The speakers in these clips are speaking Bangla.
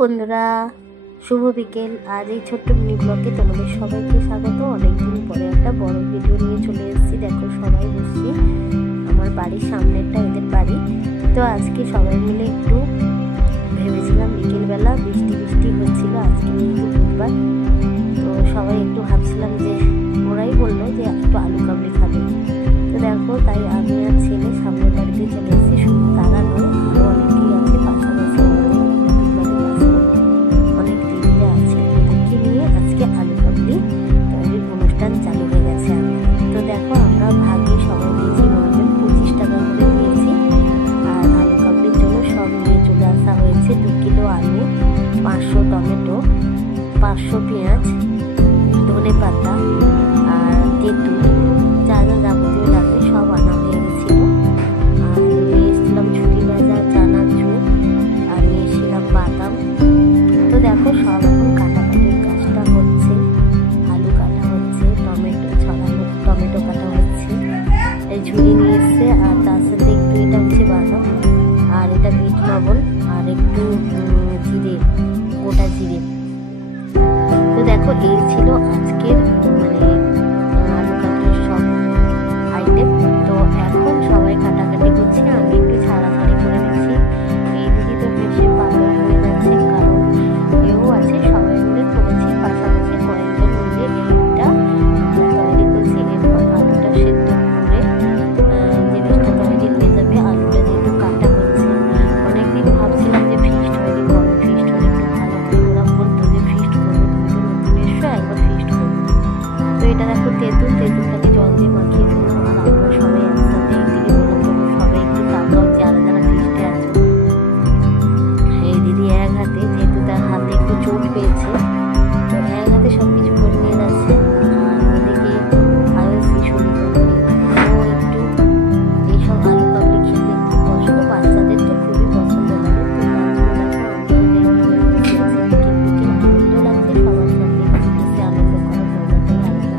বন্ধুরা, শুভ বিকেল। আজ এই ছোট্ট মিনি ব্লগে তোমাদের সবাইকে স্বাগত। অনেকদিন পরে একটা বড় ভিডিও নিয়ে চলে এসেছি। দেখো সবাই বসছি, আমার বাড়ির সামনেরটা এদের বাড়ি। তো আজকে সবাই মিলে একটু ভেবেছিলাম, বিকেলবেলা বৃষ্টি হচ্ছিল, আজকে একটু বুধবার, তো সবাই একটু ভাবছিলাম যে ওরাই বললো যে একটু আলু কাবলি খাবে। তো দেখো তাই আমি আর ছেলে সামনের বাড়িতে চলে এসেছি। শুধু তারা নয়, আরও অনেকেই আছে পাশাপাশি, অনেক দিদিরা আছে। এদেরকে নিয়ে আজকে আলু কাবলি তৈরির অনুষ্ঠান চালু হয়ে গেছে। তো দেখো আমরা ভাগে সবাই দিয়েছি, 25 টাকা করে দিয়েছি। আর আলু কাবলির জন্য সব নিয়ে চলে আসা হয়েছে। 2 কিলো আলু, 500 টমেটো, 500 পেঁয়াজ, ধনে পাতা আর তেঁতুল, যা যা যাবতীয় লাগবে সব আনা হয়ে গেছিল। আর নিয়ে এসেছিলাম ছুটি ভাজা, চানাচুর, আর নিয়ে এসেছিলাম বাদাম। তো দেখো সব এখন কাটাকাটির কাজটা হচ্ছে, আলু কাটা হচ্ছে, টমেটো কাটা হচ্ছে, এই ঝুড়ি নিয়ে এসছে। আর তার সাথে একটু এটা হচ্ছে বাদাম, আর এটা বিট লবণ, আর একটু জিরে, গোটা জিরে। তো দেখো এই ছিল আজকের আলু কাবলির সব আইটেম। তো এখন সবাই কাটাকাটি করছে, আমি একটু ছাড়াছাড়ি করে নিচ্ছি। এই দিদি তো বেশি পাগল হয়ে যাচ্ছে, কারণ এও আছে, সবাই মিলে করেছি, পাশাপাশি কয়েকজন মিলে এইটা আমরা তৈরি করছি। এরপর আলুটা সেদ্ধ করে জিনিসটা তৈরি হয়ে যাবে। আলুটা যেহেতু কাটা হচ্ছে, অনেকদিন ভাবছিলাম যে ফিস্ট তৈরি করবো, ফিস্ট হলে একটু ভালো হয়। ওরা বলতো যে ফিস্ট করবো, তুমি তো নতুন এসো, একবার ফিস্ট করবো। তো এটা দেখো তেঁতুলটাকে জল দিয়ে মাখিয়ে ফেললাম। আর আমরা সবাই একসাথে দিদি বললাম তখন সবাই একটু তাকাও, যারা যারা ফিস্টে আছে। এই দিদি এক হাতে, যেহেতু তার হাতে একটু চোট পেয়েছে, তো এক হাতে সব কিছু করে নিয়ে যাচ্ছে। আর ওদিকে আয়ুষী শুরু করে, ও একটু এইসব আলু কাবলি খেতে একটু পছন্দ, বাচ্চাদের তো খুবই পছন্দ লাগে। তো তার জন্য দেখো আনন্দ লাগছে সবার সাথে, একটু আনন্দ করার মজাটাই আলাদা।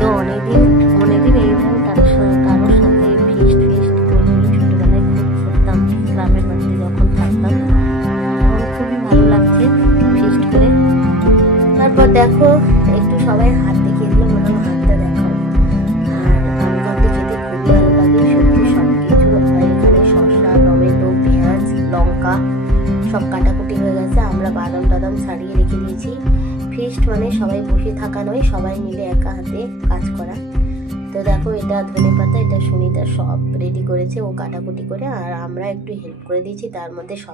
তো অনেকদিন এইভাবে কারোর সাথে ফিস্ট করিনি। ছোটবেলায় খুব করতাম, গ্রামের বাড়িতে যখন থাকতাম, খুবই ভালো লাগছে ফিস্ট করে। তারপর দেখো একটু সবাই হাত দেখিয়ে দিল, মনে হয় হাতটা দেখাও। আর আলু কাবলি খেতে খুবই ভালো লাগে, সবজি সব কিছু। এখানে শসা, টমেটো, পেঁয়াজ, লঙ্কা সব কাটাকুটি হয়ে গেছে। আমরা বাদাম টাদাম ছাড়িয়ে রেখে দিয়েছি। ফিস্ট মানে সবাই বসে থাকা নয়, সবাই মিলে একা হাতে কাজ করা। তো দেখো এটা ধনে পাতা, এটা সুনিতা সব রেডি করেছে, ও কাটাকুটি করে, আর আমরা একটু হেল্প করে দিয়েছি। তার মধ্যে সবাই